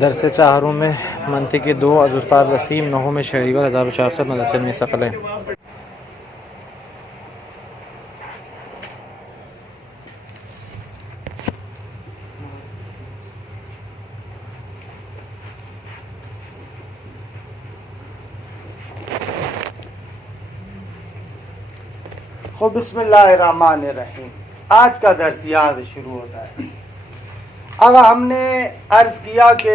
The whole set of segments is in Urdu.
درس چہاروں میں منطق دو از استاد وسیم نحو میں شہریور 1400 مدرسے میں ثقلیں. بسم اللہ الرحمن الرحیم. آج کا درس یہاں سے شروع ہوتا ہے. اب ہم نے عرض کیا کہ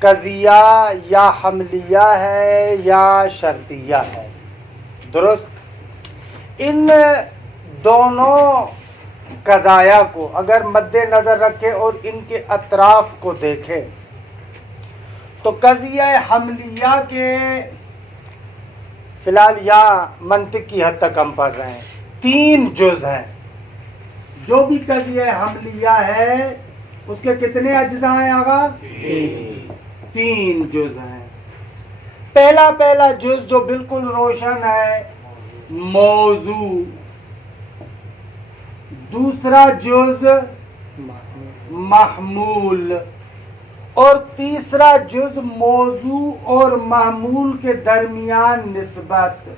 قضیہ یا حملیہ ہے یا شرطیہ ہے. درست. ان دونوں قضایا کو اگر مد نظر رکھے اور ان کے اطراف کو دیکھے تو قضیہ حملیہ کے فی الحال یہاں منطق کی حد تک ہم پڑھ رہے ہیں. 3 جز ہیں. جو بھی قضیہ حملیہ ہے اس کے کتنے اجزاء ہیں آقا؟ 3 جز ہیں. پہلا جز جو بالکل روشن ہے موضوع. دوسرا جز محمول. اور تیسرا جز موضوع اور محمول کے درمیان نسبت.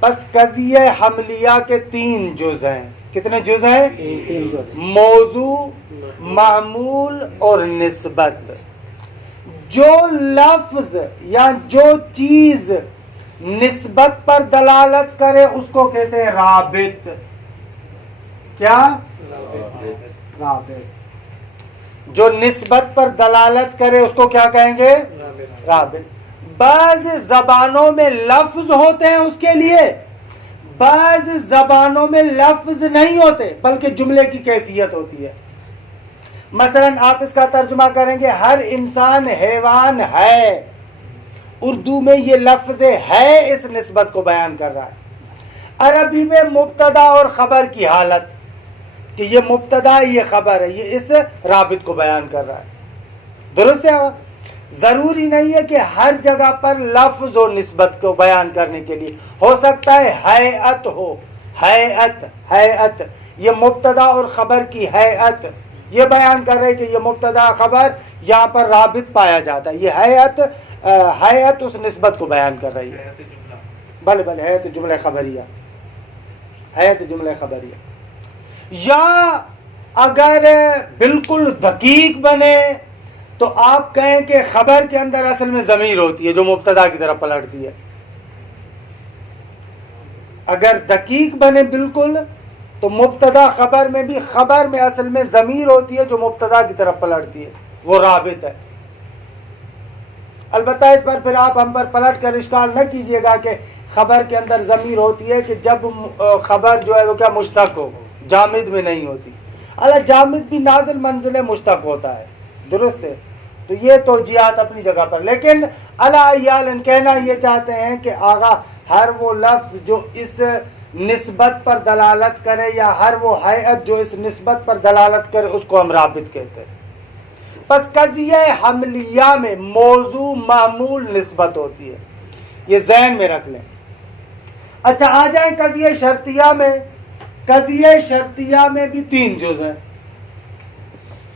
بس قضیہ حملیہ کے 3 جز ہیں. کتنے جز ہیں؟ 3 جز. موضوع، محمول اور نسبت. جو لفظ یا جو چیز نسبت پر دلالت کرے اس کو کہتے ہیں رابط. کیا؟ رابط. جو نسبت پر دلالت کرے اس کو کیا کہیں گے؟ رابط. بعض زبانوں میں لفظ ہوتے ہیں اس کے لیے، بعض زبانوں میں لفظ نہیں ہوتے بلکہ جملے کی کیفیت ہوتی ہے. مثلا آپ اس کا ترجمہ کریں گے ہر انسان حیوان ہے. اردو میں یہ لفظ ہے اس نسبت کو بیان کر رہا ہے. عربی میں مبتدا اور خبر کی حالت کہ یہ مبتدا یہ خبر ہے، یہ اس رابط کو بیان کر رہا ہے. درست ہے. ضروری نہیں ہے کہ ہر جگہ پر لفظ و نسبت کو بیان کرنے کے لیے. ہو سکتا ہے ہیئت ہو. ہیئت یہ مبتدا اور خبر کی ہیئت یہ بیان کر رہے کہ یہ مبتدا خبر یہاں پر رابط پایا جاتا ہے. یہ ہیئت اس نسبت کو بیان کر رہی ہے. بھلے ہیئت جملہ خبریہ. ہیئت جملہ خبریہ. یا اگر بالکل دقیق بنے تو آپ کہیں کہ خبر کے اندر اصل میں ضمیر ہوتی ہے جو مبتدا کی طرف پلٹتی ہے. اگر دقیق بنے بالکل تو مبتدا خبر میں بھی خبر میں اصل میں ضمیر ہوتی ہے جو مبتدا کی طرف پلٹتی ہے. وہ رابط ہے. البتہ اس پر پھر آپ ہم پر پلٹ کر اشکال نہ کیجئے گا کہ خبر کے اندر ضمیر ہوتی ہے کہ جب خبر جو ہے وہ کیا مشتق ہو، جامد میں نہیں ہوتی. اللہ جامد بھی نازل منزل مشتق ہوتا ہے. درست ہے. تو یہ توجیہات اپنی جگہ پر، لیکن علیہ کہنا یہ چاہتے ہیں کہ آغا ہر وہ لفظ جو اس نسبت پر دلالت کرے یا ہر وہ ہیئت جو اس نسبت پر دلالت کرے اس کو ہم رابط کہتے ہیں. بس قضیہ حملیہ میں موضوع معمول نسبت ہوتی ہے. یہ ذہن میں رکھ لیں. اچھا آ جائیں قضیہ شرطیہ میں. قضیہ شرطیہ میں بھی 3 جز ہیں.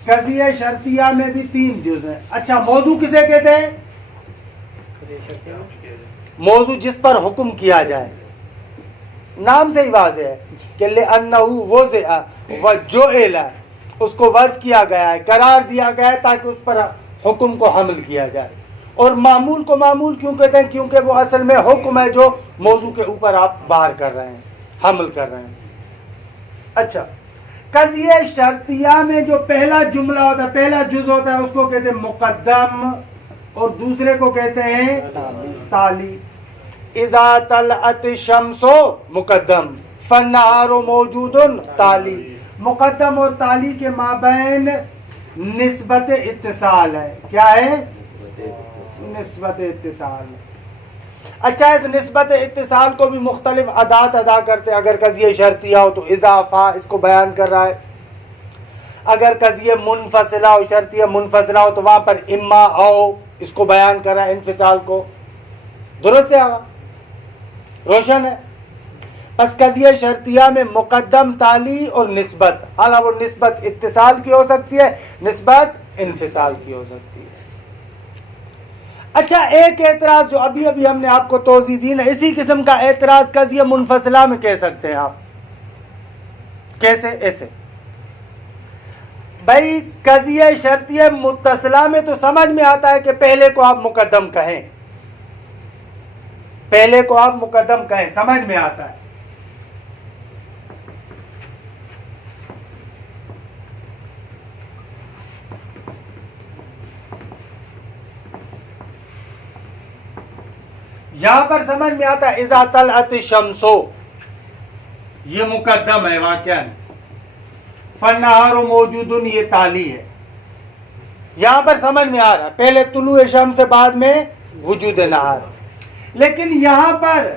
قضیہ شرطیہ میں بھی 3 جز ہیں. اچھا موضوع کسے کہتے ہیں؟ موضوع جس پر حکم کیا جائے. نام سے ہی واضح ہے کہ لِأَنَّهُ وُضِعَ وَجُعِلَ، اس کو وضع کیا گیا ہے، قرار دیا گیا ہے تاکہ اس پر حکم کو حمل کیا جائے. اور معمول کو معمول کیوں کہتے ہیں؟ کیونکہ وہ اصل میں حکم ہے جو موضوع کے اوپر آپ باہر کر رہے ہیں، حمل کر رہے ہیں. اچھا قضیہ شرطیہ میں جو پہلا جملہ ہوتا ہے، پہلا جز ہوتا ہے، اس کو کہتے ہیں مقدم اور دوسرے کو کہتے ہیں تالی. اذا طلعت الشمس مقدم فالنہار موجود تالی. مقدم اور تالی کے مابین نسبت اتصال ہے. کیا ہے؟ نسبت اتصال. اچھا اس نسبت اتصال کو بھی مختلف ادات ادا کرتے ہیں. اگر قضیہ شرطیہ ہو تو اضافہ اس کو بیان کر رہا ہے. اگر قضیہ منفصلہ ہو، شرطیہ منفصلہ ہو تو وہاں پر اما او اس کو بیان کر رہا ہے، انفصال کو. درست ہے آقا؟ روشن ہے. بس قضیہ شرطیہ میں مقدم تالی اور نسبت، حالانکہ وہ نسبت اتصال کی ہو سکتی ہے، نسبت انفصال کی ہو سکتی ہے۔ اچھا، ایک اعتراض جو ابھی ہم نے آپ کو توضیح دی نا، اسی قسم کا اعتراض قضیہ منفصلہ میں کہہ سکتے ہیں آپ۔ کیسے؟ ایسے بھائی قضیہ شرطیہ متصلہ میں تو سمجھ میں آتا ہے کہ پہلے کو آپ مقدم کہیں، پہلے کو آپ مقدم کہیں، سمجھ میں آتا ہے۔ یہاں پر سمجھ میں آتا ہے اذا طلعت الشمس، یہ مقدم ہے واقعا، فالنہار موجود، یہ تالی ہے۔ یہاں پر سمجھ میں آ رہا ہے پہلے طلوع شمس سے بعد میں وجود نہار، لیکن یہاں پر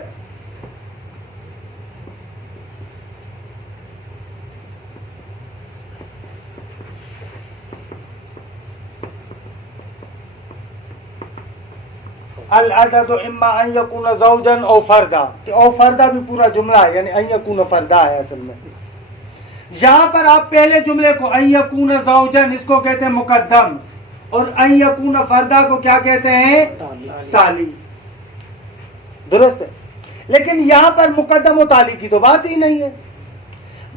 العدد اما ان یکون زوجا او فردا، او فردا بھی پورا جملہ ہے، یعنی ان یکون فردا ہے اصل میں۔ یہاں پر آپ پہلے جملے کو ان یکون زوجا اس کو کہتے ہیں مقدم، اور ان یکون فردا کو کیا کہتے ہیں؟ تالی، درست ہے۔ لیکن یہاں پر مقدم و تالی کی تو بات ہی نہیں ہے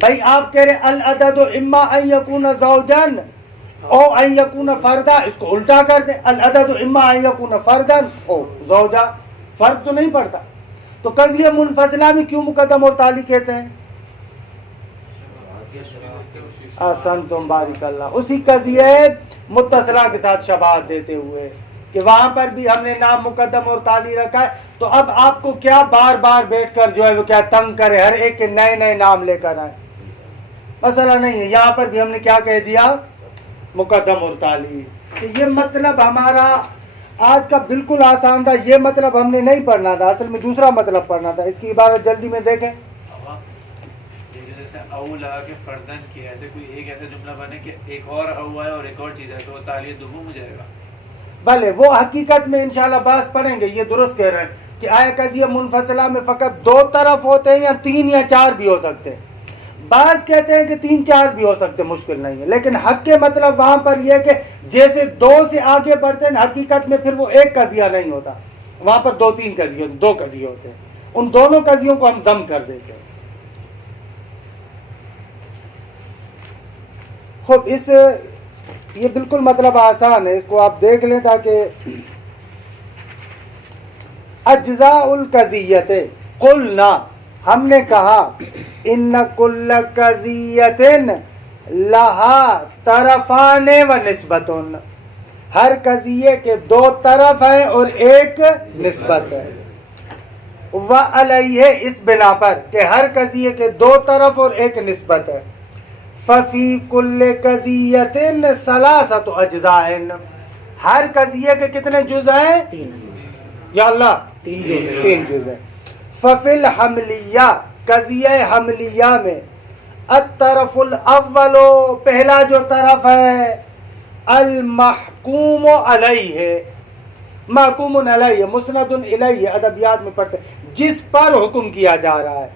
بھائی، آپ کہہ رہے العدد اما ان یکون زوجا او ان یکون فردا، اس کو الٹا کر دیں، العدد اما ان یکون فردا او زوجا، فرق تو نہیں پڑتا۔ تو قضیہ منفصلہ میں کیوں مقدم اور تالی کہتے ہیں؟ احسنتم، بارک اللہ، اسی قضیہ متصلہ کے ساتھ شباہت دیتے ہوئے کہ وہاں پر بھی ہم نے نام مقدم اور تالی رکھا ہے، تو اب آپ کو کیا بار بار بیٹھ کر جو ہے وہ کیا تنگ کرے، ہر ایک کے نئے نئے نام لے کر آئے، مسئلہ نہیں ہے۔ یہاں پر بھی ہم نے کیا کہہ دیا؟ مقدم اور تالی۔ کہ یہ مطلب ہمارا آج کا بالکل آسان تھا، یہ مطلب ہم نے نہیں پڑھنا تھا، اصل میں دوسرا مطلب پڑھنا تھا۔ اس کی عبارت جلدی میں دیکھیں۔ جیسے او لگا کے فردن کی، ایسے کوئی ایک ایسا جملہ بنے کہ ایک اور او ہے اور ایک اور چیز ہے، تو تالی دوم ہو جائے گا۔ بھلے وہ حقیقت میں انشاءاللہ بحث پڑھیں گے، یہ درست کہہ رہے ہیں کہ آیا قضیہ منفصلہ میں فقط دو طرف ہوتے ہیں یا تین یا چار بھی ہو سکتے ہیں۔ بعض کہتے ہیں کہ تین چار بھی ہو سکتے، مشکل نہیں ہے، لیکن حق کے مطلب وہاں پر یہ کہ جیسے دو سے آگے بڑھتے ہیں حقیقت میں پھر وہ ایک قضیہ نہیں ہوتا، وہاں پر دو تین قضیے، دو قضیے ہوتے ہیں، ان دونوں قضیوں کو ہم ضم کر دیتے ہیں۔ خوب، یہ بالکل مطلب آسان ہے، اس کو آپ دیکھ لیں تاکہ اجزاء القضیت قلنا، ہم نے کہا ان کل قضیت لہا طرفان و نسبتن، ہر قضیے کے دو طرف ہیں اور ایک نسبت ہے۔ وعلیہ، اس بنا پر کہ ہر قضیے کے دو طرف اور ایک نسبت ہے، ففی کل قضیت ثلاثۃ اجزاء، ہر قضیے کے کتنے جز ہیں؟ یا اللہ، تین جز ہیں۔ ففی الحملیہ، قضیہ حملیہ میں الطرف الاول، پہلا جو طرف ہے، المحکوم علیہ، محکوم علیہ مسند الیہ، ادبیات میں پڑھتے ہیں جس پر حکم کیا جا رہا ہے،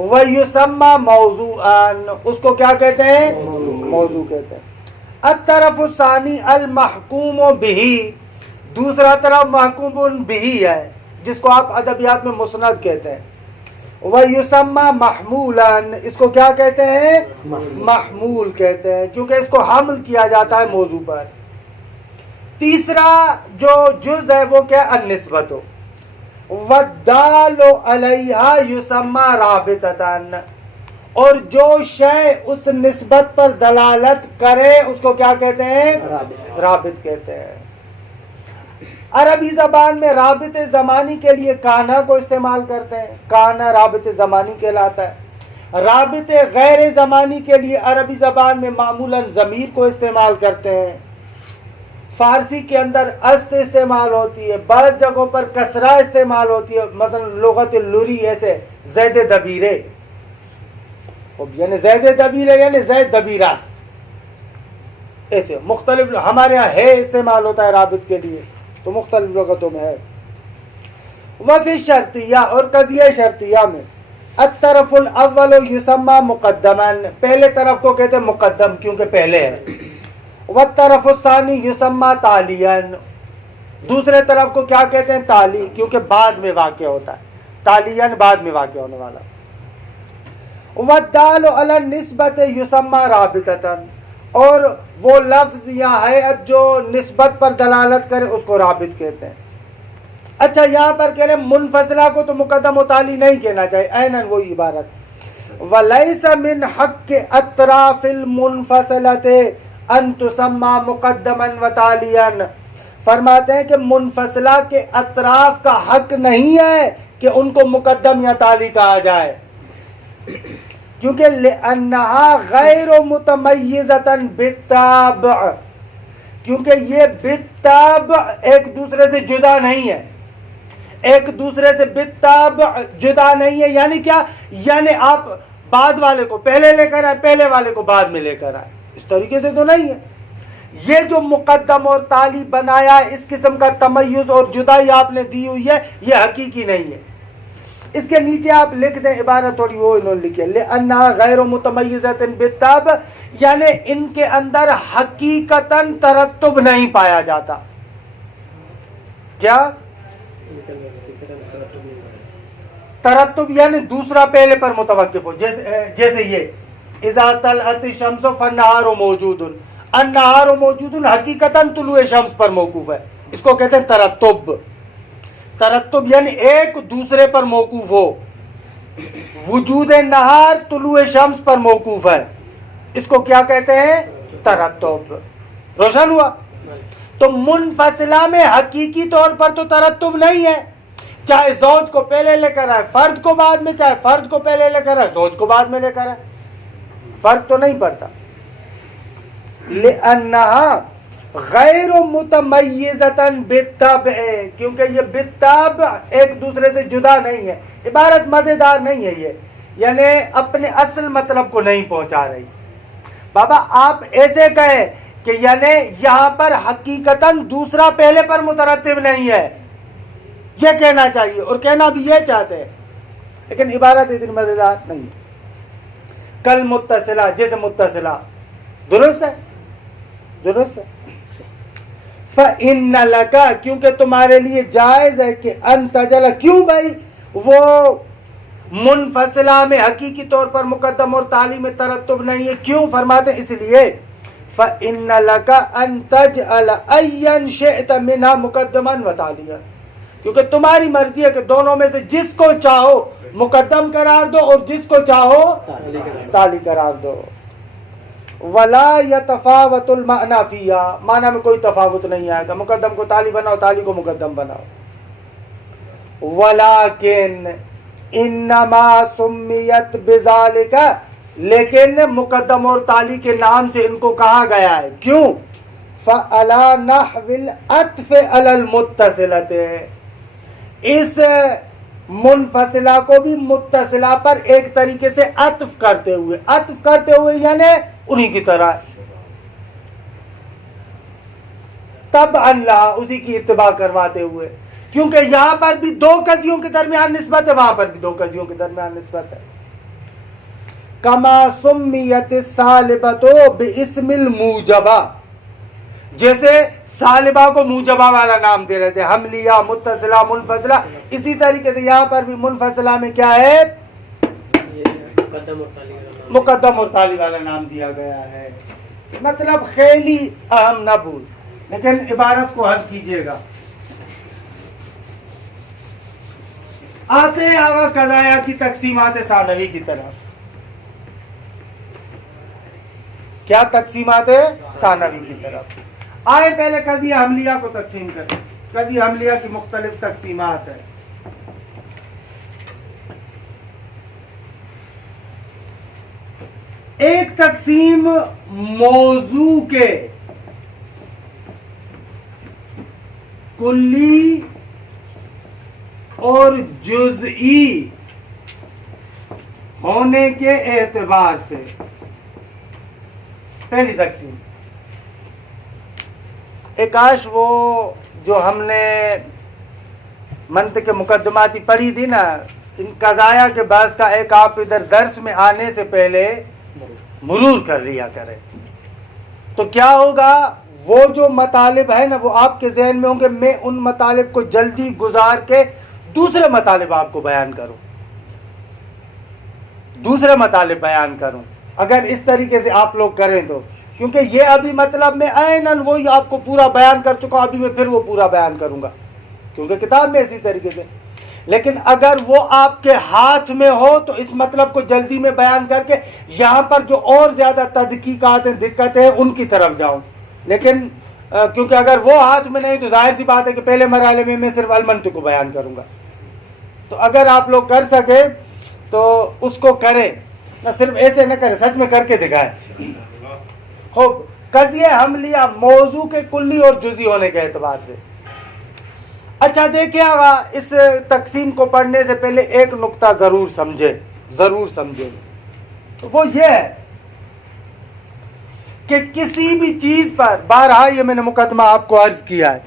وَيُسَمَّى مَوْضُوعًا، اس کو کیا کہتے ہیں؟ موضوع کہتے ہیں۔ الطرف الثانی المحکوم بہ، دوسرا طرف محکوم بہ ہے جس کو آپ ادبیات میں مسند کہتے ہیں۔ وَيُسَمَّى مَحْمُولًا، اس کو کیا کہتے ہیں؟ محمول کہتے ہیں، کیونکہ اس کو حمل کیا جاتا ہے موضوع پر۔ تیسرا جو جز ہے وہ کیا؟ النسبت، وَالدَّالُ عَلَيْهَا يُسَمَّى رَابِطَةً، اور جو شے اس نسبت پر دلالت کرے اس کو کیا کہتے ہیں؟ رابط کہتے ہیں۔ عربی زبان میں رابط زمانی کے لیے کانا کو استعمال کرتے ہیں، کانا رابط زمانی کہلاتا ہے۔ رابط غیر زمانی کے لیے عربی زبان میں معمولاً ضمیر کو استعمال کرتے ہیں۔ فارسی کے اندر است استعمال ہوتی ہے، بعض جگہوں پر کسرہ استعمال ہوتی ہے، مثلا لغت اللری ایسے زید دبیرے، یعنی زید دبیرے یعنی زید دبیراست، ایسے مختلف، ہمارے ہاں ہے استعمال ہوتا ہے رابط کے لیے، تو مختلف لغتوں میں ہے۔ وفی شرطیہ، اور قضیہ شرطیہ میں الطرف الاول یسمى مقدما، پہلے طرف کو کہتے ہیں مقدم کیونکہ پہلے ہے، والطرف الثانی یسمى تالیا، دوسرے طرف کو کیا کہتے ہیں تالی کیونکہ بعد میں واقع ہوتا ہے، تالیا بعد میں واقع ہونے والا، والدال علی النسبۃ یسمى رابطۃ، اور وہ لفظ یا ہیئت جو نسبت پر دلالت کرے اس کو رابط کہتے ہیں۔ اچھا یہاں پر کہہ رہے ہیں منفصلہ کو تو مقدم و تالی نہیں کہنا چاہیے، عیناً وہی عبارت، وَلَيْسَ مِنْ حَقِّ أَطْرَافِ الْمُنْفَصِلَةِ أَن تُسَمَّى مُقَدَّمًا وَتَالِيًا، فرماتے ہیں کہ منفصلہ کے اطراف کا حق نہیں ہے کہ ان کو مقدم یا تالی کہا جائے، کیونکہ لِأَنَّهَا غَيْرُ مُتَمَيِّزَةً بِالتَّابِعِ، کیونکہ یہ بالتابع ایک دوسرے سے جدا نہیں ہے، ایک دوسرے سے بالتابع جدا نہیں ہے، یعنی کیا؟ یعنی آپ بعد والے کو پہلے لے کر آئے، پہلے والے کو بعد میں لے کر آئے، اس طریقے سے تو نہیں ہے۔ یہ جو مقدم اور تالی بنایا اس قسم کا تمیز اور جدائی آپ نے دی ہوئی ہے، یہ حقیقی نہیں ہے۔ اس کے نیچے آپ لکھ دیں عبارت تھوڑی وہ انہوں نے لکھی ہے، لِأَنَّهَا غَيْرُ مُتَمَيِّزَةٍ بِالتَّابِعِ، یعنی ان کے اندر حقیقتاً ترتب نہیں پایا جاتا۔ کیا ترتب؟ یعنی دوسرا پہلے پر متوقف ہو، جیسے یہ اذا طلعت الشمس فالنہار موجود، النہار موجود حقیقتاً طلوع شمس پر موقوف ہے، اس کو کہتے ہیں ترتب۔ ترتب یعنی ایک دوسرے پر موقوف ہو، وجود نہار طلوع شمس پر موقوف ہے، اس کو کیا کہتے ہیں؟ ترتب۔ روشن ہوا؟ تو منفصلہ میں حقیقی طور پر تو ترتب نہیں ہے، چاہے زوج کو پہلے لے کر آئے فرد کو بعد میں، چاہے فرد کو پہلے لے کر آئے زوج کو بعد میں لے کر آئے، فرق تو نہیں پڑتا۔ لِأَنَّهَا غیر متمیزۃ بالطبع، کیونکہ یہ بالطبع ایک دوسرے سے جدا نہیں ہے۔ عبارت مزیدار نہیں ہے یہ، یعنی اپنے اصل مطلب کو نہیں پہنچا رہی۔ بابا آپ ایسے کہیں کہ یعنی یہاں پر حقیقتاً دوسرا پہلے پر مترتب نہیں ہے، یہ کہنا چاہیے، اور کہنا بھی یہ چاہتے ہیں، لیکن عبارت اتنی مزیدار نہیں ہے۔ کل متصلہ، جیسے متصلہ، درست ہے؟ درست ہے۔ فَإِنَّ لَكَ، کیونکہ تمہارے لیے جائز ہے کہ ان تجل، کیوں بھائی؟ وہ منفصلہ میں حقیقی طور پر مقدم اور تالی میں ترتب نہیں ہے، کیوں؟ فرماتے ہیں اس لیے فَإِنَّ لَكَ أَن تَجْعَلَ أَيًّا شِئْتَ مِنْهَا مُقَدَّمًا وَتَالِيًا، کیونکہ تمہاری مرضی ہے کہ دونوں میں سے جس کو چاہو مقدم قرار دو اور جس کو چاہو تالی قرار دو۔ وَلَا يَتَفَاوَتُ الْمَعْنَى فِيهَا، معنی میں کوئی تفاوت نہیں آئے گا، مقدم کو تالی بناؤ، تالی کو مقدم بناؤ۔ وَلَكِنْ إِنَّمَا سُمِّيَتْ بِذَلِكَ، لیکن مقدم اور تالی کے نام سے ان کو کہا گیا ہے، کیوں؟ فَعَلَى نَحْوِ الْعَطْفِ عَلَى الْمُتَّصِلَةِ، اس منفصلہ کو بھی متصلہ پر ایک طریقے سے عطف کرتے ہوئے، عطف کرتے ہوئے یعنی انہی کی طرح، طبعا لہا، اسی کی اتباع کرواتے ہوئے، کیونکہ یہاں پر بھی دو قضیوں کے درمیان نسبت ہے، وہاں پر بھی دو قضیوں کے درمیان نسبت ہے۔ کما سمیت السالبۃ باسم الموجبہ، جیسے سالبہ کو موجبہ والا نام دے رہے تھے، حملیہ، متصلہ، منفصلہ، اسی طریقے سے یہاں پر بھی منفصلہ میں کیا ہے؟ مقدم اور تالی والا نام دیا گیا ہے۔ مطلب خیلی اہم نہ بھول، لیکن عبارت کو حل کیجئے گا۔ آتے ہیں آغا قضایا کی تقسیمات ثانوی کی طرف۔ کیا تقسیمات ثانوی کی طرف؟ آئے پہلے قضیہ حملیہ کو تقسیم کریں۔ قضیہ حملیہ کی مختلف تقسیمات ہیں۔ ایک تقسیم موضوع کے کلی اور جزئی ہونے کے اعتبار سے، پہلی تقسیم۔ کاش وہ جو ہم نے منطق مقدماتی پڑھی تھی نا، ان قضایا کے بعض کا ایک آپ ادھر درس میں آنے سے پہلے مرور کر لیا کریں، تو کیا ہوگا، وہ جو مطالب ہے نا وہ آپ کے ذہن میں ہوں گے، میں ان مطالب کو جلدی گزار کے دوسرے مطالب آپ کو بیان کروں، دوسرے مطالب بیان کروں، اگر اس طریقے سے آپ لوگ کریں تو، کیونکہ یہ ابھی مطلب میں عیناً وہی آپ کو پورا بیان کر چکا ہوں، ابھی میں پھر وہ پورا بیان کروں گا کیونکہ کتاب میں اسی طریقے سے، لیکن اگر وہ آپ کے ہاتھ میں ہو تو اس مطلب کو جلدی میں بیان کر کے یہاں پر جو اور زیادہ تحقیقات ہیں، دقتیں ہیں، ان کی طرف جاؤں، لیکن کیونکہ اگر وہ ہاتھ میں نہیں تو ظاہر سی بات ہے کہ پہلے مرحلے میں صرف المنطق کو بیان کروں گا، تو اگر آپ لوگ کر سکے تو اس کو کریں، نہ صرف ایسے نہ کریں، سچ میں کر کے دکھائیں۔ خوب، قضیہ حملیہ موضوع کے کلی اور جزئی ہونے کے اعتبار سے، اچھا دیکھیے آگا، اس تقسیم کو پڑھنے سے پہلے ایک نقطہ ضرور سمجھیں، وہ یہ ہے کہ کسی بھی چیز پر، بارہا یہ میں نے مقدمہ آپ کو عرض کیا ہے،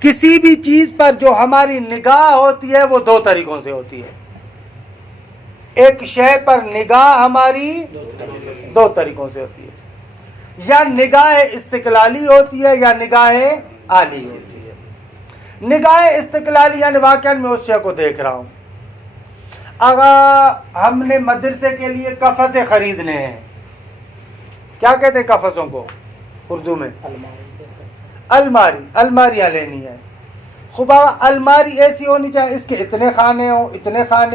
کسی بھی چیز پر جو ہماری نگاہ ہوتی ہے وہ دو طریقوں سے ہوتی ہے، ایک شے پر نگاہ ہماری دو طریقوں سے ہوتی ہے، یا نگاہ استقلالی ہوتی ہے یا نگاہ عالی ہوتی ہے۔ نگاہ استقلالی یعنی واقعاً میں اس شے کو دیکھ رہا ہوں، اگر ہم نے مدرسے کے لیے قفسیں خریدنے ہیں، کیا کہتے ہیں قفسوں کو اردو میں؟ الماریاں لینی ہے، خوب الماری ایسی ہونی چاہیے اس کے اتنے خانے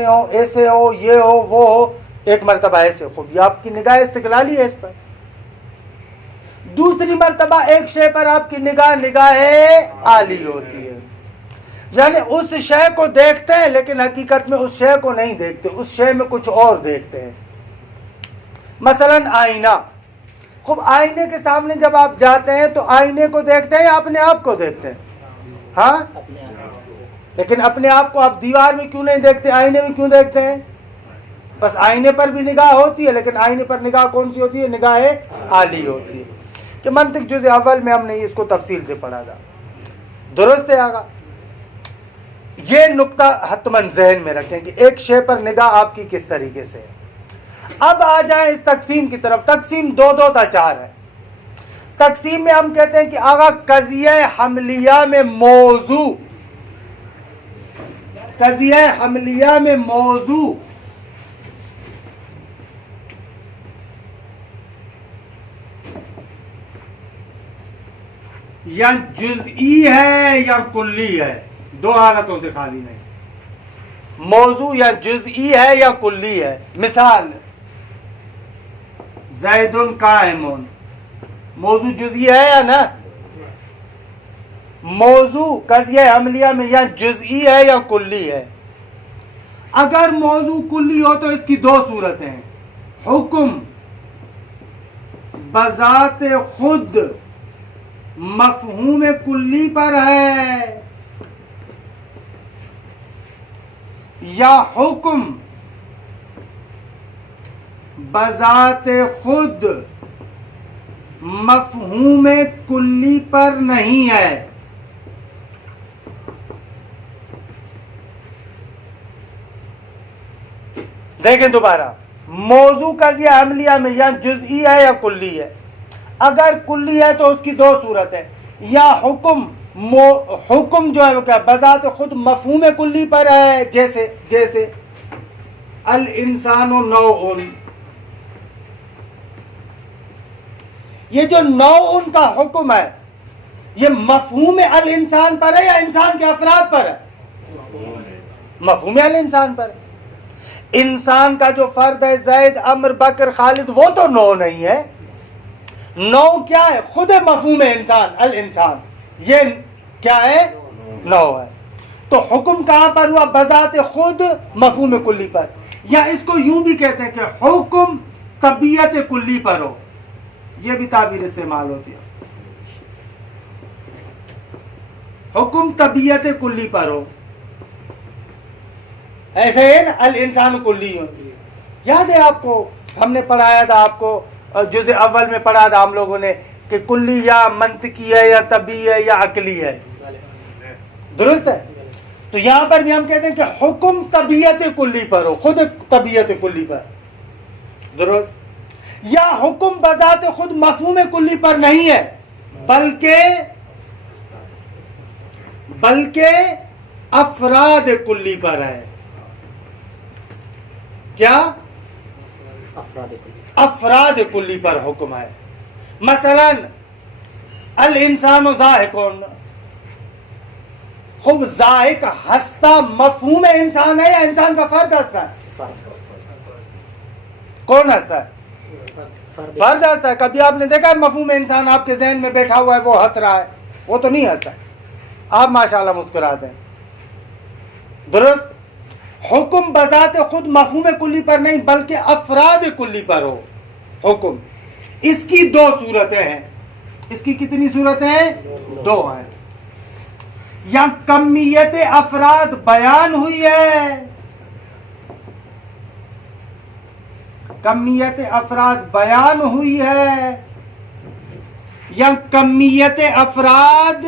ہوں، ایسے ہو، یہ ہو، وہ ہو، ایک مرتبہ ایسے، خوب یہ آپ کی نگاہ استقلالی ہے اس پر۔ دوسری مرتبہ ایک شے پر آپ کی نگاہ عالی ہوتی ہے، یعنی اس شے کو دیکھتے ہیں لیکن حقیقت میں اس شے کو نہیں دیکھتے، اس شے میں کچھ اور دیکھتے ہیں۔ مثلا آئینہ، خوب آئینے کے سامنے جب آپ جاتے ہیں تو آئینے کو دیکھتے ہیں یا اپنے آپ کو دیکھتے ہیں؟ ہاں، لیکن اپنے آپ کو آپ دیوار میں کیوں نہیں دیکھتے، آئینے میں کیوں دیکھتے ہیں؟ بس آئینے پر بھی نگاہ ہوتی ہے لیکن آئینے پر نگاہ کون سی ہوتی ہے؟ نگاہ عالی ہوتی ہے، کہ منطق جزء اول میں ہم نے اس کو تفصیل سے پڑھا تھا، درست ہے آگا؟ یہ نقطہ حتماً ذہن میں رکھیں کہ ایک شے پر نگاہ آپ کی کس طریقے سے ہے۔ اب آ جائیں اس تقسیم کی طرف، تقسیم 2 تا 4 ہے۔ تقسیم میں ہم کہتے ہیں کہ آگا قضیہ حملیہ میں موضوع، قضیہ حملیہ میں موضوع یا جزئی ہے یا کلی ہے، دو حالتوں سے خالی نہیں، موضوع یا جزئی ہے یا کلی ہے۔ مثال زید قائم، موضوع جزئی ہے یا نا؟ موضوع قضیہ حملیہ میں یا جزئی ہے یا کلی ہے۔ اگر موضوع کلی ہو تو اس کی 2 صورتیں ہیں، حکم بذات خود مفہوم کلی پر ہے یا حکم بذات خود مفہوم کلی پر نہیں ہے۔ دیکھیں دوبارہ، موضوع قضیہ حملیہ میں یا جزئی ہے یا کلی ہے۔ اگر کلی ہے تو اس کی 2 صورت ہے، یا حکم جو ہے وہ کیا بذات خود مفہوم کلی پر ہے، جیسے الانسان نوع، یہ جو نوع کا حکم ہے یہ مفہوم الانسان پر ہے یا انسان کے افراد پر ہے؟ مفہوم الانسان پر ہے۔ انسان کا جو فرد ہے زید، عمر، بکر، خالد، وہ تو نوع نہیں ہے، نوع کیا ہے؟ خود مفہوم انسان، الانسان، یہ کیا ہے؟ نوع ہے۔ تو حکم کہاں پر ہوا؟ بذات خود مفہوم کلی پر، یا اس کو یوں بھی کہتے ہیں کہ حکم طبیعت کلی پر ہو، یہ بھی تعبیر استعمال ہوتی ہے، حکم طبیعت کلی پر ہو، ایسے ہے نا الانسان کلی ہوتی ہے۔ یاد ہے آپ کو، ہم نے پڑھایا تھا، آپ کو جزء اول میں پڑھا تھا ہم لوگوں نے کہ کلی یا منطقی ہے یا طبیعی ہے یا عقلی ہے، درست ہے؟ تو یہاں پر بھی ہم کہتے ہیں کہ حکم طبیعت کلی پر ہو، خود طبیعت کلی پر، درست؟ یا حکم بذات خود مفہوم کلی پر نہیں ہے، بلکہ افراد کلی پر ہے. کیا؟ افراد کلی پر حکم ہے. مثلا الانسان ضاحک، خوب ضاحک ہنستا مفہوم انسان ہے یا انسان کا فرد ہنستا ہے؟ کون ہنستا ہے؟ فرد ہنستا ہے. کبھی آپ نے دیکھا ہے مفہوم انسان آپ کے ذہن میں بیٹھا ہوا ہے وہ ہنس رہا ہے؟ وہ تو نہیں ہنستا. آپ ماشاءاللہ مسکراتے ہیں. درست؟ حکم بذات خود مفہوم کلی پر نہیں بلکہ افراد کلی پر ہو حکم. اس کی دو صورتیں ہیں. اس کی کتنی صورتیں ہیں؟ دو ہیں. یا کمیت افراد بیان ہوئی ہے، کمیت افراد بیان ہوئی ہے، یا کمیت افراد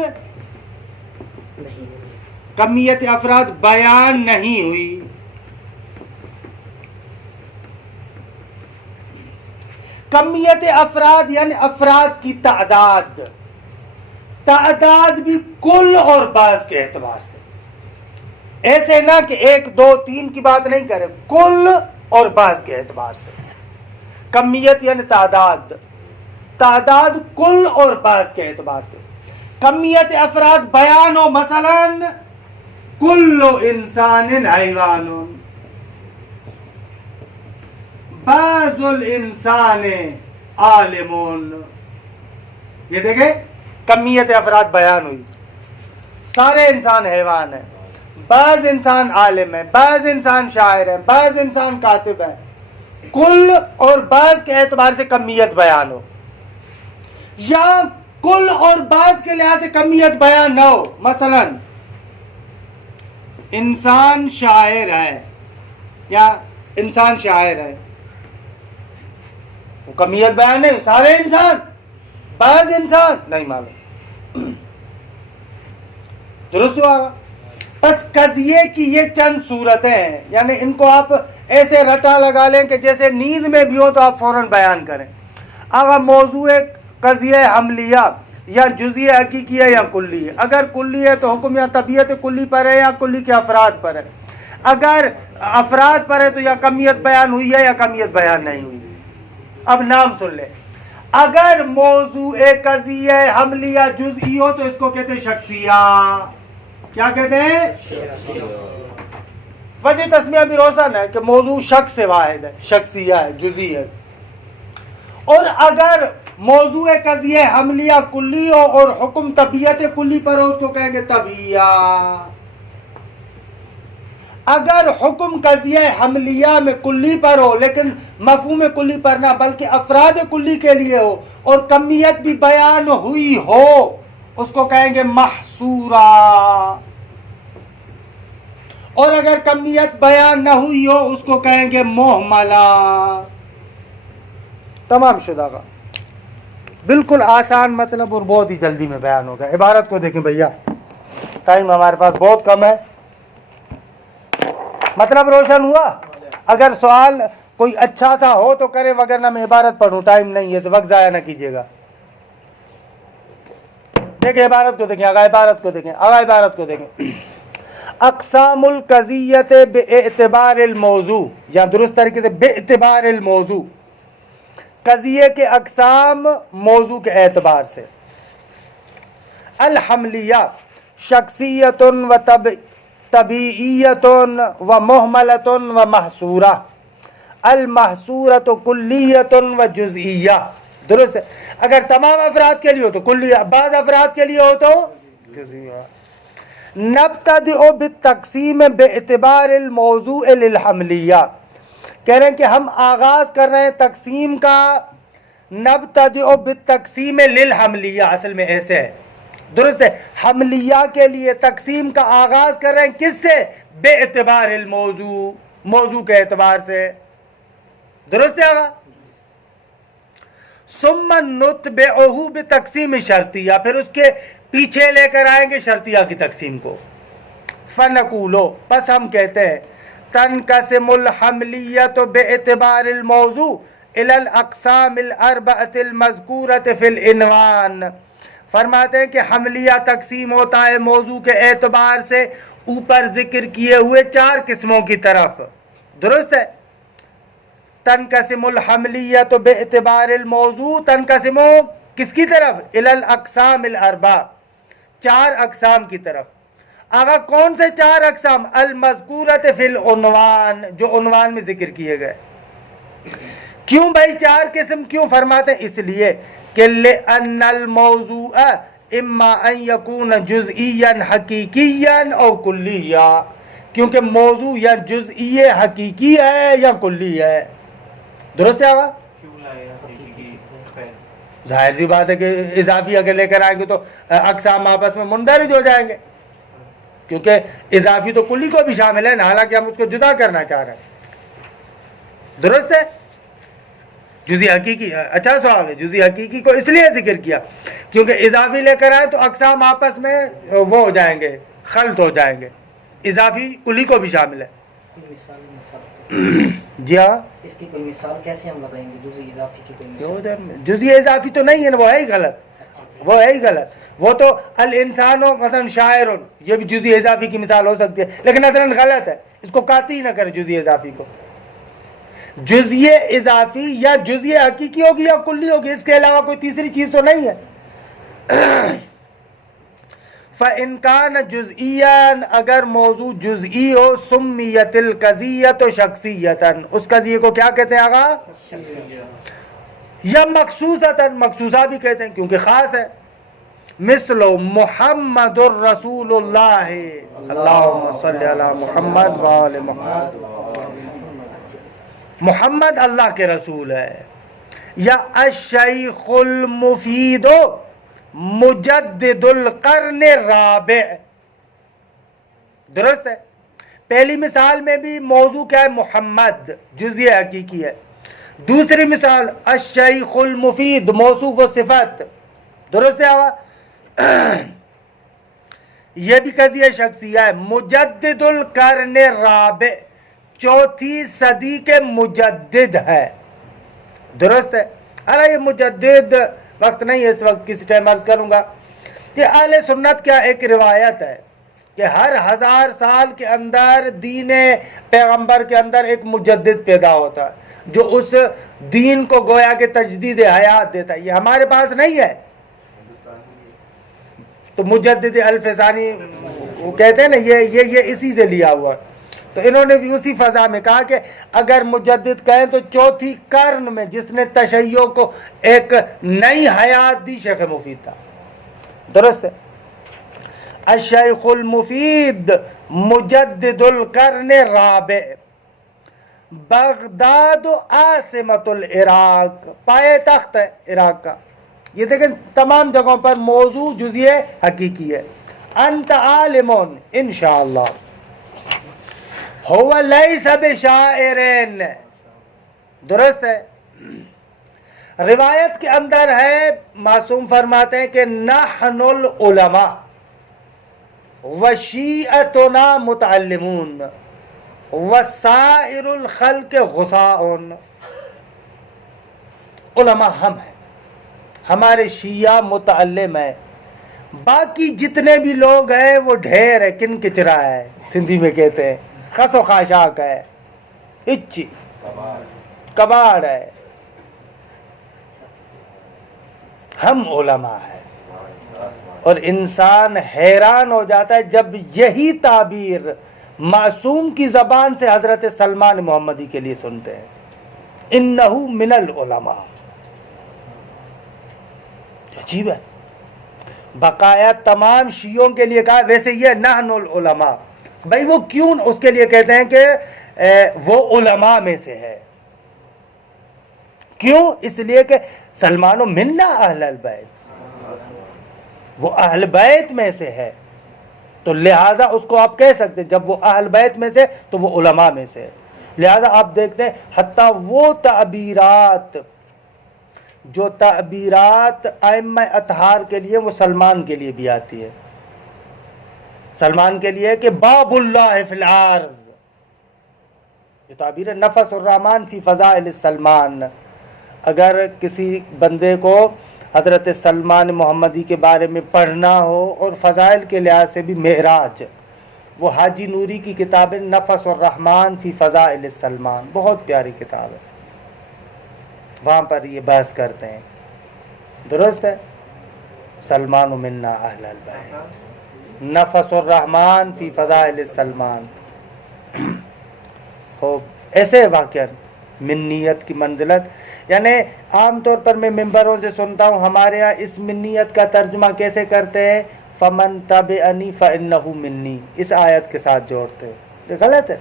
بیان نہیں ہوئی. کمیت افراد یعنی افراد کی تعداد بھی کل اور بعض کے اعتبار سے. ایسے نہ کہ 1 2 3 کی بات نہیں کرے، کل اور بعض کے اعتبار سے. کمیت یعنی تعداد کل اور بعض کے اعتبار سے. کمیت افراد بیان ہو، مثلا کل انسان حیوان، بعض الانسان عالم. یہ دیکھیں کمیت افراد بیان ہوئی. سارے انسان حیوان ہیں، بعض انسان عالم ہیں، بعض انسان شاعر ہیں، بعض انسان کاتب ہیں. کل اور بعض کے اعتبار سے کمیت بیان ہو، یا کل اور بعض کے لحاظ سے کمیت بیان نہ ہو. مثلا انسان شاعر ہے یا انسان شاعر ہے، وہ کمیت بیان نہیں. سارے انسان، بعض انسان نہیں معلوم. درست ہوا؟ بس قضیے کی یہ چند صورتیں ہیں، یعنی ان کو آپ ایسے رٹا لگا لیں کہ جیسے نیند میں بھی ہو تو آپ فوراً بیان کریں. اب موضوع قضیہ حملیہ یا جزئی حقیقی ہے یا کلی ہے. اگر کلی ہے تو حکم یا طبیعت کلی پر ہے یا کلی کے افراد پر ہے. اگر افراد پر ہے تو یا کمیت بیان ہوئی ہے یا کمیت بیان نہیں ہوئی. اب نام سن لیں. اگر موضوع قضیہ حملیہ جزئی ہو تو اس کو کہتے ہیں شخصیہ. کیا کہتے ہیں؟ وجہ تسمیہ بھی روشن ہے کہ موضوع شخص سے واحد ہے، شخصیہ ہے، جزئی ہے. اور اگر موضوع قضیہ حملیہ کلی ہو اور حکم طبیعت کلی پر ہو اس کو کہیں گے طبیعہ. اگر حکم قضیہ حملیہ میں کلی پر ہو لیکن مفہوم کلی پر نہ بلکہ افراد کلی کے لیے ہو اور کمیت بھی بیان ہوئی ہو اس کو کہیں گے محصورہ. اور اگر کمیت بیان نہ ہوئی ہو اس کو کہیں گے محملہ. تمام شدہ کا بالکل آسان مطلب اور بہت ہی جلدی میں بیان ہوگا. عبارت کو دیکھیں بھیا، ٹائم ہمارے پاس بہت کم ہے. مطلب روشن ہوا؟ اگر سوال کوئی اچھا سا ہو تو کرے، وگرنہ میں عبارت پڑھوں، ٹائم نہیں ہے، وقت ضائع نہ کیجیے گا. دیکھیں عبارت کو دیکھیں، عبارت کو دیکھیں. اقسام القضیت باعتبار الموضوع، یا درست طریقے سے باعتبار الموضوع، قضیے کے اقسام موضوع کے اعتبار سے. الحملیہ شخصیت و طبیعیت و محملۃ و محصورہ. المحصورۃ کلیۃ و جزئیہ. درست ہے. اگر تمام افراد کے لیے ہو تو کلیہ، بعض افراد کے لیے ہو تو جزئیہ. نبتدئ بالتقسیم باعتبار الموضوع للحملیہ. کہہ رہے ہیں کہ ہم آغاز کر رہے ہیں تقسیم کا. نبتدئ بالتقسیم للحملیہ، اصل میں ایسے ہے. درست ہے. حملیہ کے لیے تقسیم کا آغاز کر رہے ہیں کس سے؟ بے اعتبار الموضوع، موضوع کے اعتبار سے. درست ہے. ثم نتبعہ بتقسیم شرطیہ، پھر اس کے پیچھے لے کر آئیں گے شرطیہ کی تقسیم کو. فنقولو پس ہم کہتے ہیں تنقسم الحملیت باعتبار الموضوع الی الاقسام الاربعۃ المذکورۃ فی العنوان. فرماتے ہیں کہ حملیہ تقسیم ہوتا ہے موضوع کے اعتبار سے اوپر ذکر کیے ہوئے 4 قسموں کی طرف. درست ہے. تنقسم الحملیت باعتبار الموضوع، تنقسم کس کی طرف؟ الی الاقسام الاربع، 4 اقسام کی طرف. آگا کون سے 4 اقسام؟ المذکورۃ فی العنوان، جو عنوان میں ذکر کیے گئے. کیوں بھائی 4 قسم کیوں فرماتے ہیں؟ اس لیے کہ لأن الموضوع اما ان یکون جزئیا حقیقیا او کلیا، کیونکہ موضوع یا جزئی حقیقی ہے یا کلی ہے. درست ہے آگا؟ ظاہر سی بات ہے کہ اضافی اگر لے کر آئیں گے تو اقسام آپس میں مندرج ہو جائیں گے، کیونکہ اضافی تو کلی کو بھی شامل ہے نا، حالانکہ ہم اس کو جدا کرنا چاہ رہے ہیں. درست ہے. جزئی حقیقی، اچھا سوال ہے. جزئی حقیقی کو اس لیے ذکر کیا کیونکہ اضافی لے کر آئے تو اقسام آپس میں وہ ہو جائیں گے، خلط ہو جائیں گے. اضافی کلی کو بھی شامل ہے. جی ہاں، اس کی کوئی مثال کیسے ہم لگائیں گے؟ جزئی اضافی کی کوئی مثال؟ جزئی اضافی تو نہیں ہے نا، وہ ہے ہی غلط. وہ ہے ہی غلط. وہ تو الانسان مثلا شاعر، یہ بھی جزئی اضافی کی مثال ہو سکتی ہے، لیکن مثلا غلط ہے. اس کو قاطع ہی نہ کرے جزئی اضافی کو. جزئی اضافی یا جزئی حقیقی ہوگی یا کلی ہوگی، اس کے علاوہ کوئی تیسری چیز تو نہیں ہے. فَإِنْ كَانَ جُزْئِيًا، اگر موضوع جزئی ہو، سُمِّيَتِ الْقَضِيَّةُ شَخْصِيَّةً، اس قضیے کو کیا کہتے ہیں آقا؟ یا مخصوصاً، مخصوصہ بھی کہتے ہیں کیونکہ خاص ہے. مثل محمد الرسول اللہ، اللہم صلی علی محمد وآل محمد. محمد اللہ کے رسول ہے. یا الشیخ المفید مجدد القرن الرابع. درست ہے. پہلی مثال میں بھی موضوع کیا ہے؟ محمد، جزئی حقیقی ہے. دوسری مثال الشیخ المفید، موصوف و صفت. درست ہے آوا؟ یہ بھی قضیہ شخصیہ ہے. مجدد القرن الرابع، 4تھی صدی کے مجدد ہے. درست ہے. ارے یہ مجدد وقت نہیں ہے اس وقت، کسی ٹائم عرض کروں گا کہ اہل سنت کیا ایک روایت ہے کہ ہر 1000 سال کے اندر دین پیغمبر کے اندر ایک مجدد پیدا ہوتا ہے جو اس دین کو گویا کہ تجدید حیات دیتا ہے. یہ ہمارے پاس نہیں ہے. تو مجدد الفسانی وہ کہتے ہیں نا، یہ اسی سے لیا ہوا. تو انہوں نے بھی اسی فضا میں کہا کہ اگر مجدد کہیں تو 4تھی قرن میں جس نے تشیع کو ایک نئی حیات دی، شیخ مفید تھا. درست ہے. الشیخ المفید مجدد القرن الرابع، بغداد عاصمت العراق، پائے تخت ہے عراق کا. یہ دیکھیں تمام جگہوں پر موضوع جزئی حقیقی ہے. انت عالم انشاءاللہ، هو لیس بشاعرین. درست ہے. روایت کے اندر ہے، معصوم فرماتے ہیں کہ نحن العلماء وشیعتنا متعلمون وسائر الخلق غصاء. علماء ہم ہیں، ہمارے شیعہ متعلم ہیں، باقی جتنے بھی لوگ ہیں وہ ڈھیر ہے، کن کچرا ہے، سندھی میں کہتے ہیں، خس و خاشاک ہے، اچھی کباڑ ہے. ہم علماء ہیں. اور انسان حیران ہو جاتا ہے جب یہی تعبیر معصوم کی زبان سے حضرت سلمان محمدی کے لیے سنتے ہیں، انہو من العلماء. عجیب ہے. بقایا تمام شیعوں کے لیے کہا ویسے یہ نحن العلماء. بھائی وہ کیوں اس کے لیے کہتے ہیں کہ وہ علماء میں سے ہے؟ کیوں؟ اس لیے کہ سلمان منا اہل البیت، وہ اہل بیت میں سے ہے، تو لہٰذا اس کو آپ کہہ سکتے ہیں جب وہ اہل بیت میں سے تو وہ علماء میں سے ہے. لہٰذا آپ دیکھتے ہیں حتیٰ وہ تعبیرات جو تعبیرات ائمہ اطہار کے لیے وہ سلمان کے لیے بھی آتی ہے. سلمان کے لیے کہ باب اللہ فی الارض، یہ تعبیر ہے نفس الرحمن فی فضائل سلمان. اگر کسی بندے کو حضرت سلمان محمدی کے بارے میں پڑھنا ہو اور فضائل کے لحاظ سے بھی معراج، وہ حاجی نوری کی کتاب ہے نفس الرحمن فی فضائل سلمان، بہت پیاری کتاب ہے، وہاں پر یہ بحث کرتے ہیں. درست ہے، سلمان منا اہل البیت، نفس الرحمن فی فضائل سلمان. خوب ایسے واقعہ منیت کی منزلت، یعنی عام طور پر میں ممبروں سے سنتا ہوں ہمارے ہاں اس منیت کا ترجمہ کیسے کرتے ہیں، فمن تبعنی فانہ منی، اس آیت کے ساتھ جوڑتے ہیں. یہ غلط ہے.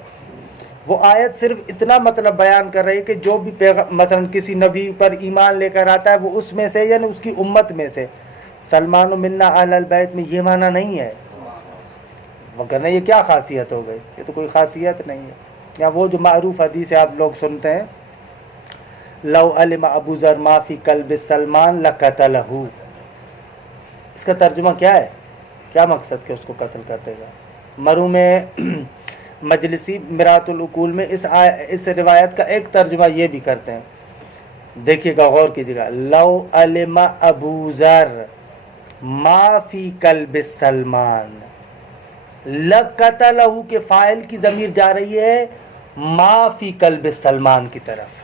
وہ آیت صرف اتنا مطلب بیان کر رہی ہے کہ جو بھی مثلا کسی نبی پر ایمان لے کر آتا ہے وہ اس میں سے، یعنی اس کی امت میں سے. سلمان منا اہل البیت میں یہ معنی نہیں ہے، وگرنہ یہ کیا خاصیت ہو گئی، یہ تو کوئی خاصیت نہیں ہے. یا وہ جو معروف حدیث آپ لوگ سنتے ہیں، لو علم ابو ذر ما فی قلب سلمان لقتلہ، اس کا ترجمہ کیا ہے، کیا مقصد کہ اس کو قتل کر دے گا. مرحوم مجلسی مرات العقول میں اس روایت کا ایک ترجمہ یہ بھی کرتے ہیں، دیکھیے گا غور کیجیے گا، لو علم ابو ذر ما فی قلب سلمان، لقتلہ کے فاعل کی ضمیر جا رہی ہے ما فی قلب سلمان کی طرف،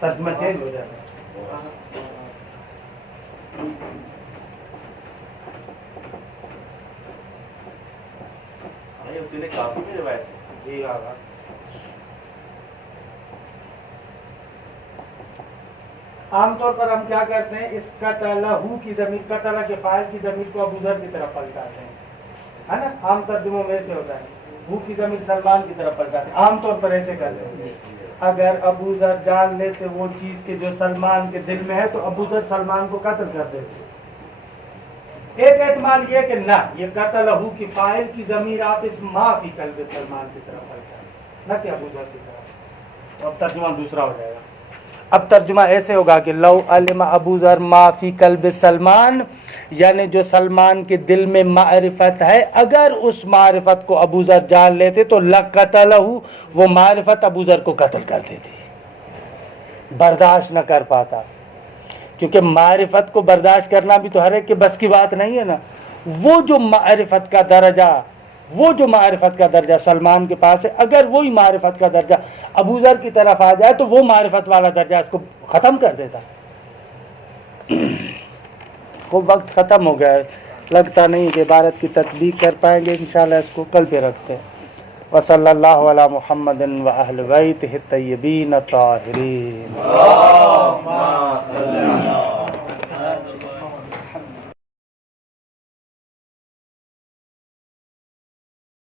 ترجمہ چینج ہو جاتا ہے. جی عام طور پر ہم کیا کرتے ہیں، اس قتلہ کی ضمیر، قتلہ کے فاعل کی ضمیر کو ابو ذر کی طرف پلٹاتے ہیں، ہے نا، عام ترجموں میں سے ہوتا ہے. ہو کی ضمیر سلمان کی طرف پلٹاتے ہیں، عام طور پر ایسے کرتے ہیں. اگر ابو ذر جان لیتے وہ چیز کے جو سلمان کے دل میں ہے تو ابو ذر سلمان کو قتل کر دیتے. ایک احتمال یہ کہ نہ، یہ قتلہ کی فاعل کی ضمیر آپ اس ما فی قلب سلمان کی طرف پلٹائیں، نہ کہ ابو ذر کی طرف. اب ترجمہ دوسرا ہو جائے گا. اب ترجمہ ایسے ہوگا کہ لو علم ابو ذر ما فی قلب سلمان، یعنی جو سلمان کے دل میں معرفت ہے، اگر اس معرفت کو ابو ذر جان لیتے تو لقتلہ، وہ معرفت ابو ذر کو قتل کر دیتے. برداشت نہ کر پاتا، کیونکہ معرفت کو برداشت کرنا بھی تو ہر ایک کے بس کی بات نہیں ہے نا. وہ جو معرفت کا درجہ سلمان کے پاس ہے، اگر وہی معرفت کا درجہ ابو ذر کی طرف آ جائے تو وہ معرفت والا درجہ اس کو ختم کر دیتا. وہ وقت ختم ہو گیا ہے، لگتا نہیں کہ عبارت کی تطبیق کر پائیں گے. انشاءاللہ اس کو کل پہ رکھتے ہیں. وصلی اللہ علی محمد و اہل بیتہ الطیبین الطاہرین.